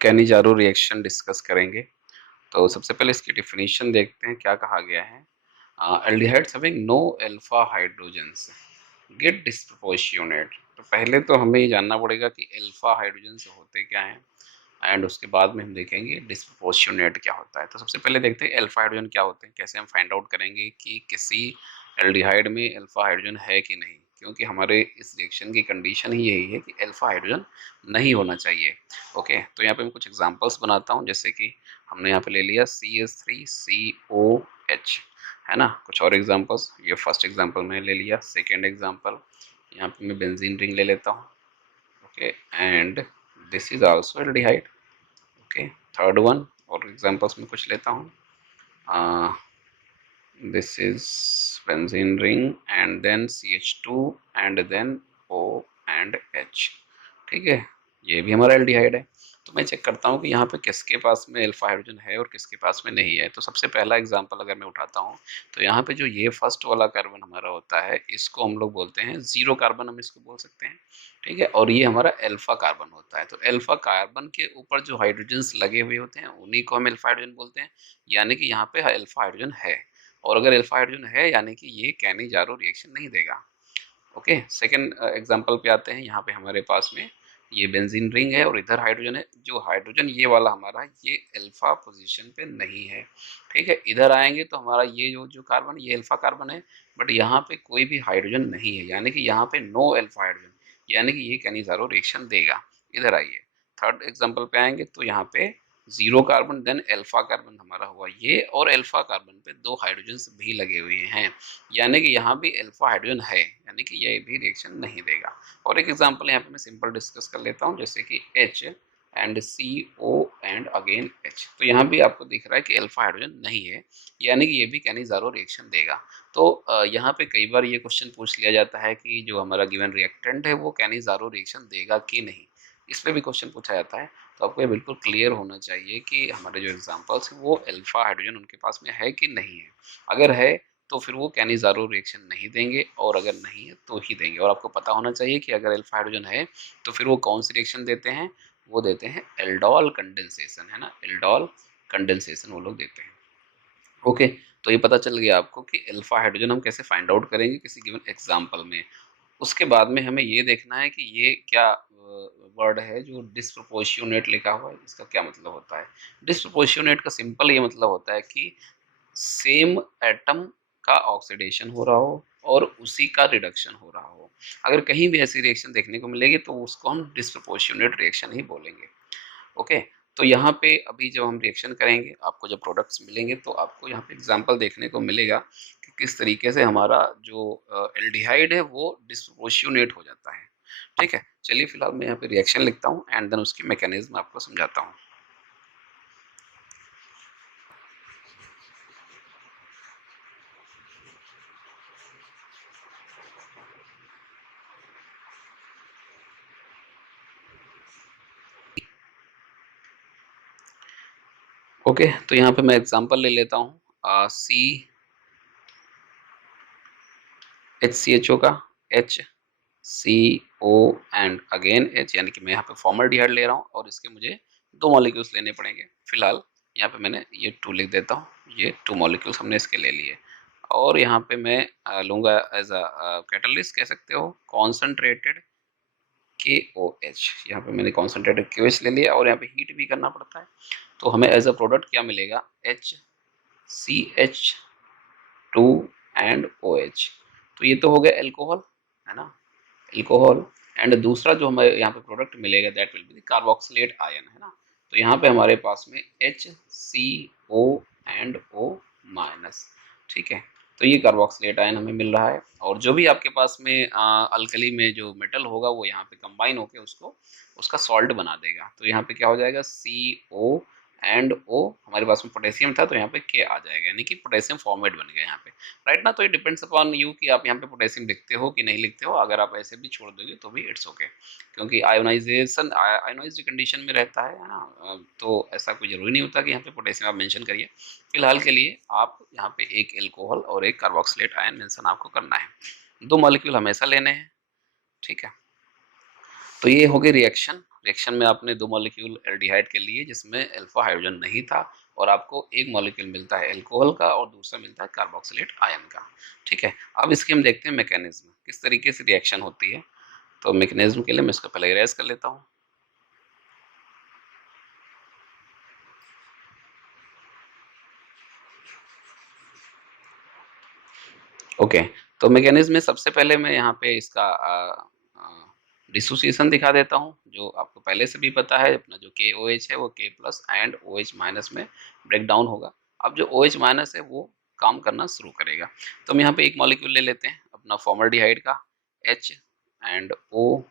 Cannizzaro reaction discuss करेंगे। तो सबसे पहले इसकी डेफिनेशन देखते हैं क्या कहा गया है। Aldehydes having no alpha hydrogens get disproportionate. तो पहले तो हमें ये जानना पड़ेगा कि अल्फा हाइड्रोजन्स होते क्या हैं, एंड उसके बाद में हम देखेंगे डिस्प्रोपोर्शनेट क्या होता है। तो सबसे पहले देखते हैं अल्फा हाइड्रोजन क्या होते हैं, कैसे हम फाइंड आउट करेंगे कि किसी एल्डिहाइड में अल्फा हाइड्रोजन है कि नहीं, क्योंकि हमारे इस रिएक्शन की कंडीशन ही यही है कि अल्फा हाइड्रोजन नहीं होना चाहिए। ओके, तो यहाँ पे मैं कुछ एग्जांपल्स बनाता हूँ, जैसे कि हमने यहाँ पे ले लिया CH3COH, है ना। कुछ और एग्जांपल्स, ये फर्स्ट एग्जांपल में ले लिया। सेकेंड एग्जांपल यहाँ पे मैं बेंजीन रिंग ले लेता हूँ। Okay, and this is also aldehyde. Okay, third one और एग्जांपल्स में कुछ लेता हूँ। This is benzene ring and then CH2 and then O and H। ठीक है, ये भी हमारा एल्डिहाइड है। तो मैं चेक करता हूँ कि यहाँ पे किसके पास में अल्फा हाइड्रोजन है और किसके पास में नहीं है। तो सबसे पहला एग्जांपल अगर मैं उठाता हूँ, तो यहाँ पे जो ये फर्स्ट वाला कार्बन हमारा होता है, इसको हम लोग बोलते हैं जीरो कार्बन, हम इसको बोल सकते हैं। ठीक है, और ये हमारा अल्फा कार्बन होता है। तो अल्फा कार्बन के ऊपर जो हाइड्रोजन्स लगे हुए होते हैं उन्हीं को हम अल्फा हाइड्रोजन बोलते हैं, यानी कि यहाँ पे अल्फा हाइड्रोजन है। और अगर अल्फा हाइड्रोजन है यानी कि ये कैनिजारो रिएक्शन नहीं देगा। ओके, सेकंड एग्जांपल पे आते हैं। यहाँ पे हमारे पास में ये बेंजीन रिंग है और इधर हाइड्रोजन है। जो हाइड्रोजन ये वाला हमारा, ये अल्फा पोजीशन पे नहीं है। ठीक है, इधर आएंगे तो हमारा ये जो कार्बन, ये अल्फा कार्बन है, बट यहाँ पे कोई भी हाइड्रोजन नहीं है, यानी कि यहाँ पे नो अल्फा हाइड्रोजन, यानी कि ये कैनिजारो रिएक्शन देगा। इधर आइए, थर्ड एग्जाम्पल पे आएंगे तो यहाँ पे zero carbon then alpha carbon हमारा हुआ ये, और अल्फा कार्बन पे दो हाइड्रोजन भी लगे हुए हैं, यानी कि यहाँ भी अल्फा हाइड्रोजन है, यानी कि ये भी रिएक्शन नहीं देगा। और एक एग्जांपल यहाँ पे मैं सिंपल डिस्कस कर लेता हूँ, जैसे कि H and CO and again H। तो यहाँ भी आपको दिख रहा है कि अल्फा हाइड्रोजन नहीं है, यानी कि ये भी कैनिजारो रिएक्शन देगा। तो यहाँ पे कई बार ये क्वेश्चन पूछ लिया जाता है कि जो हमारा गिवन रिएक्टेंट है वो कैनिजारो रिएक्शन देगा कि नहीं, इस पर भी क्वेश्चन पूछा जाता है। तो आपको ये बिल्कुल क्लियर होना चाहिए कि हमारे जो एग्जाम्पल्स हैं वो अल्फा हाइड्रोजन उनके पास में है कि नहीं है। अगर है तो फिर वो कैनिजारो रिएक्शन नहीं देंगे, और अगर नहीं है तो ही देंगे। और आपको पता होना चाहिए कि अगर अल्फा हाइड्रोजन है तो फिर वो कौन सी रिएक्शन देते हैं, वो देते हैं एल्डोल कंडेंसेशन, है ना, एल्डोल कंडेंसेशन वो लोग देते हैं। ओके, तो ये पता चल गया आपको कि अल्फा हाइड्रोजन हम कैसे फाइंड आउट करेंगे किसी गिवन एग्जाम्पल में। उसके बाद में हमें ये देखना है कि ये क्या वर्ड है जो डिस्प्रोपोर्शनेट लिखा हुआ है, इसका क्या मतलब होता है। डिस्प्रोपोर्शनेट का सिंपल ये मतलब होता है कि सेम एटम का ऑक्सीडेशन हो रहा हो और उसी का रिडक्शन हो रहा हो। अगर कहीं भी ऐसी रिएक्शन देखने को मिलेगी तो उसको हम डिस्प्रोपोर्शनेट रिएक्शन ही बोलेंगे। ओके, तो यहाँ पे अभी जब हम रिएक्शन करेंगे, आपको जब प्रोडक्ट्स मिलेंगे तो आपको यहाँ पे एग्जांपल देखने को मिलेगा कि किस तरीके से हमारा जो एल्डिहाइड है वो डिस्प्रोपोर्शनेट हो जाता है। ठीक है, चलिए फिलहाल मैं यहाँ पे रिएक्शन लिखता हूँ एंड देन उसकी मैकेनिज्म आपको समझाता हूँ। ओके, तो यहाँ पे मैं एग्जांपल ले लेता हूँ HCHO का, HCO एंड अगेन H, यानी कि मैं यहाँ पे फॉर्मल्डिहाइड ले रहा हूँ और इसके मुझे दो मॉलिक्यूल्स लेने पड़ेंगे। फिलहाल यहाँ पे मैंने ये 2 लिख देता हूँ, ये 2 मॉलिक्यूल्स हमने इसके ले लिए। और यहाँ पे मैं लूँगा एज अ कैटलिस्ट, कह सकते हो कॉन्सनट्रेटेड KOH। यहाँ पे मैंने कॉन्सनट्रेटेड KOH ले लिया और यहाँ पे हीट भी करना पड़ता है। तो हमें एज अ प्रोडक्ट क्या मिलेगा, HCH2 एंड OH। तो ये तो हो गया एल्कोहल, है ना, एल्कोहल। एंड दूसरा जो हमें यहाँ पे प्रोडक्ट मिलेगा that will be carboxylate ion, है ना। तो यहाँ पे हमारे पास में HCO एंड O माइनस। ठीक है, तो ये कार्बोक्सिलेट आयन हमें मिल रहा है, और जो भी आपके पास में अल्कली में जो मेटल होगा वो यहाँ पे कंबाइन होके उसको उसका सॉल्ट बना देगा। तो यहाँ पे क्या हो जाएगा, CO एंड O, हमारे पास में पोटेशियम था तो यहाँ पे K आ जाएगा, यानी कि पोटेशियम फॉर्मेट बन गया यहाँ पे। राइट ना, तो ये डिपेंड्स अपॉन यू कि आप यहाँ पे पोटेशियम लिखते हो कि नहीं लिखते हो। अगर आप ऐसे भी छोड़ दोगे तो भी इट्स ओके, क्योंकि आयोनाइजेशन आयोनाइज्ड कंडीशन में रहता है ना, तो ऐसा कोई जरूरी नहीं होता कि यहाँ पे पोटेशियम आप मेंशन करिए। फिलहाल के लिए आप यहाँ पे एक एल्कोहल और एक कार्बोक्सिलेट आयन मेंशन आपको करना है। दो मॉलिक्यूल हमेशा लेने हैं। ठीक है, तो ये हो गई रिएक्शन। रिएक्शन में आपने 2 मॉलिक्यूल एल्डिहाइड के लिए जिसमें अल्फा हाइड्रोजन नहीं था और आपको एक मॉलिक्यूल मिलता है अल्कोहल का और दूसरा मिलता है कार्बोक्सिलेट आयन का। ठीक है, अब इसकी हम देखते हैं मैकेनिज्म किस तरीके से रिएक्शन होती है। तो मैकेनिज्म के लिए मैं इसको पहले इरेज कर लेता हूँ। ओके, तो मैकेनिज्म में सबसे पहले मैं यहाँ पे इसका डिसोसिएशन दिखा देता हूँ, जो आपको पहले से भी पता है। अपना जो KOH है वो K plus and OH minus में ब्रेक डाउन होगा। अब जो OH माइनस है वो काम करना शुरू करेगा। तो हम यहाँ पे एक मॉलिक्यूल ले लेते हैं अपना फॉर्मल्डिहाइड का, H and O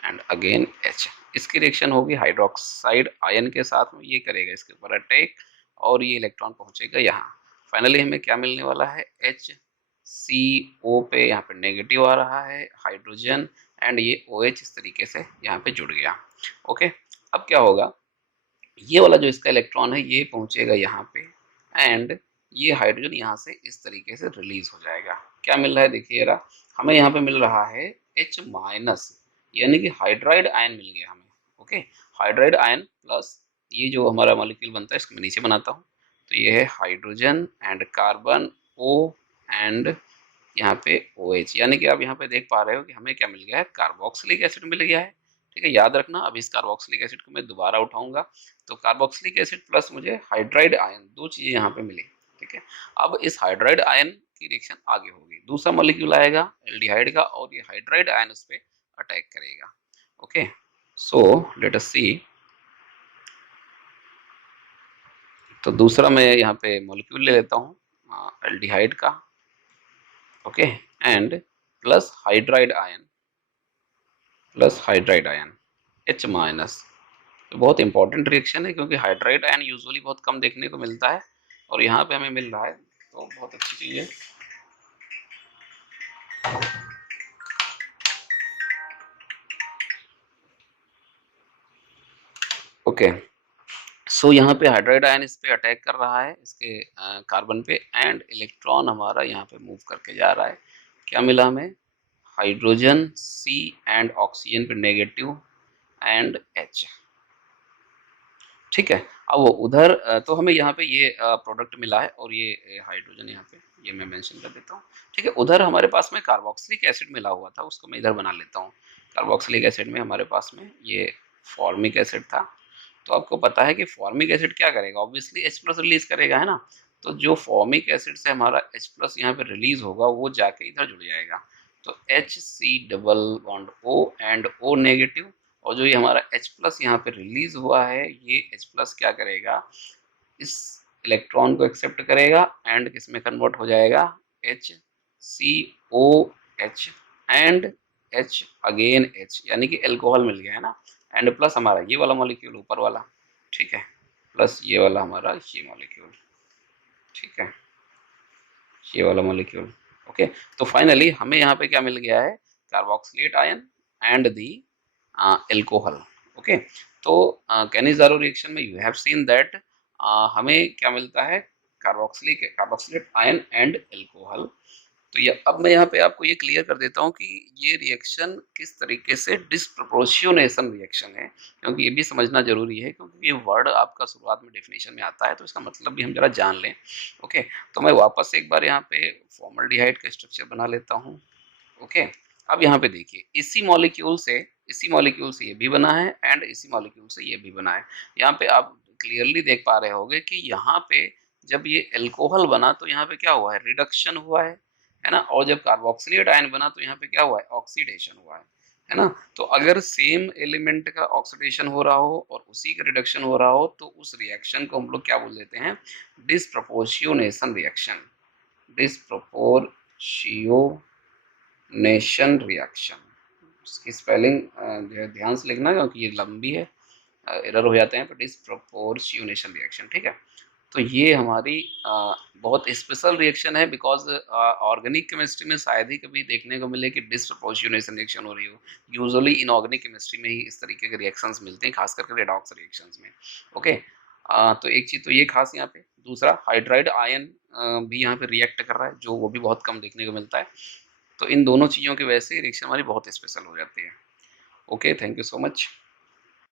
and again H। इसकी रिएक्शन होगी हाइड्रोक्साइड आयन के साथ में, ये करेगा इसके ऊपर अटैक और ये इलेक्ट्रॉन पहुंचेगा यहाँ। फाइनली हमें क्या मिलने वाला है, HCO पे यहाँ पे नेगेटिव आ रहा है हाइड्रोजन एंड ये OH इस तरीके से यहाँ पे जुड़ गया। ओके, अब क्या होगा, ये वाला जो इसका इलेक्ट्रॉन है ये पहुंचेगा यहाँ पे एंड ये हाइड्रोजन यहाँ से इस तरीके से रिलीज हो जाएगा। क्या मिल रहा है देखिए जरा, हमें यहाँ पे मिल रहा है H माइनस, यानी कि हाइड्राइड आयन मिल गया हमें। ओके, हाइड्राइड आयन प्लस ये जो हमारा मॉलिक्यूल बनता है इसको मैं नीचे बनाता हूँ। तो ये है hydrogen and carbon O and यहाँ पे OH, यानी कि आप यहाँ पे देख पा रहे हो कि हमें क्या मिल गया है, कार्बोक्सिलिक एसिड मिल गया है। ठीक है, याद रखना अब इस कार्बोक्सिलिक एसिड को मैं दोबारा उठाऊंगा तो कार्बोक्सिलिक एसिड प्लस मुझे हाइड्राइड आयन, दो चीजें यहाँ पे मिली। ठीक है, अब इस हाइड्राइड आयन की रिएक्शन आगे होगी, दूसरा मॉलिक्यूल आएगा एल्डिहाइड का और ये हाइड्राइड आयन उस पर अटैक करेगा। ओके, सो लेट अस सी। तो दूसरा मैं यहाँ पे मॉलिक्यूल ले लेता हूँ एल्डिहाइड का, okay, and plus hydride ion H minus. तो बहुत इंपॉर्टेंट रिएक्शन है क्योंकि हाइड्राइड आयन यूजुअली बहुत कम देखने को मिलता है और यहाँ पे हमें मिल रहा है, तो बहुत अच्छी चीज़ है। ओके, सो यहाँ पे हाइड्राइड आयन इस पे अटैक कर रहा है इसके कार्बन पे एंड इलेक्ट्रॉन हमारा यहाँ पे मूव करके जा रहा है। क्या मिला हमें, हाइड्रोजन C एंड ऑक्सीजन पे नेगेटिव एंड H। ठीक है, अब वो उधर तो हमें यहाँ पे ये प्रोडक्ट मिला है और ये हाइड्रोजन यहाँ पे ये मैं मेंशन कर देता हूँ। ठीक है, उधर हमारे पास में कार्बोक्सिलिक एसिड मिला हुआ था, उसको मैं इधर बना लेता हूँ। कार्बोक्सिलिक एसिड में हमारे पास में ये फॉर्मिक एसिड था। तो आपको पता है कि फॉर्मिक एसिड क्या करेगा, ऑब्वियसली H प्लस रिलीज करेगा, है ना। तो जो फॉर्मिक एसिड से हमारा H प्लस यहाँ पे रिलीज होगा वो जाके इधर जुड़ जाएगा। तो HC double bond O and O negative, और जो ये हमारा H प्लस यहाँ पे रिलीज हुआ है ये H प्लस क्या करेगा, इस इलेक्ट्रॉन को एक्सेप्ट करेगा एंड किस में कन्वर्ट हो जाएगा, HCOH and H again H, यानी कि एल्कोहल मिल गया है ना। एंड प्लस हमारा ये वाला मॉलिक्यूल ऊपर वाला, ठीक है, प्लस ये वाला हमारा ये मॉलिक्यूल, ठीक है, ये वाला मॉलिक्यूल। ओके, तो फाइनली हमें यहाँ पे क्या मिल गया है, carboxylate ion and the alcohol. Okay, तो कैनिज़ारो रिएक्शन में यू हैव सीन दैट हमें क्या मिलता है, कार्बोक्सिलेट आयन एंड एल्कोहल। तो ये अब मैं यहाँ पे आपको ये क्लियर कर देता हूँ कि ये रिएक्शन किस तरीके से डिस्प्रपोर्शनेशन रिएक्शन है, क्योंकि ये भी समझना जरूरी है क्योंकि ये वर्ड आपका शुरुआत में डेफिनेशन में आता है तो इसका मतलब भी हम जरा जान लें। ओके, तो मैं वापस एक बार यहाँ पे फॉर्मल्डिहाइड का स्ट्रक्चर बना लेता हूँ। ओके, अब यहाँ पे देखिए इसी मॉलिक्यूल से ये भी बना है एंड इसी मॉलिक्यूल से ये भी बना है। यहाँ पे आप क्लियरली देख पा रहे होंगे कि यहाँ पे जब ये एल्कोहल बना तो यहाँ पे क्या हुआ है, रिडक्शन हुआ है ना, और जब कार्बोक्सिलेट आयन बना तो यहाँ पे क्या हुआ है, ऑक्सीडेशन हुआ है ना। तो अगर सेम एलिमेंट का ऑक्सीडेशन हो रहा हो और उसी का रिडक्शन हो रहा हो तो उस रिएक्शन को हम लोग क्या बोल देते हैं, डिस्प्रपोर्शनेशन रिएक्शन, डिस्प्रपोर्शियोनेशन रिएक्शन। उसकी स्पेलिंग ध्यान से लिखना क्योंकि ये लंबी है, एरर हो जाते हैं, पर डिस्प्रपोर्शियोनेशन रिएक्शन, ठीक है। तो ये हमारी बहुत स्पेशल रिएक्शन है बिकॉज ऑर्गेनिक केमिस्ट्री में शायद ही कभी देखने को मिले कि डिस्प्रपोर्शियोनेशन रिएक्शन हो रही हो। यूजुअली इनऑर्गेनिक केमिस्ट्री में ही इस तरीके के रिएक्शंस मिलते हैं, खास करके रेडॉक्स रिएक्शंस में। ओके, तो एक चीज़ तो ये खास यहाँ पे, दूसरा हाइड्राइड आयन भी यहाँ पे रिएक्ट कर रहा है जो वो भी बहुत कम देखने को मिलता है। तो इन दोनों चीज़ों की वजह से रिएक्शन हमारी बहुत स्पेशल हो जाती है। Okay, thank you so much.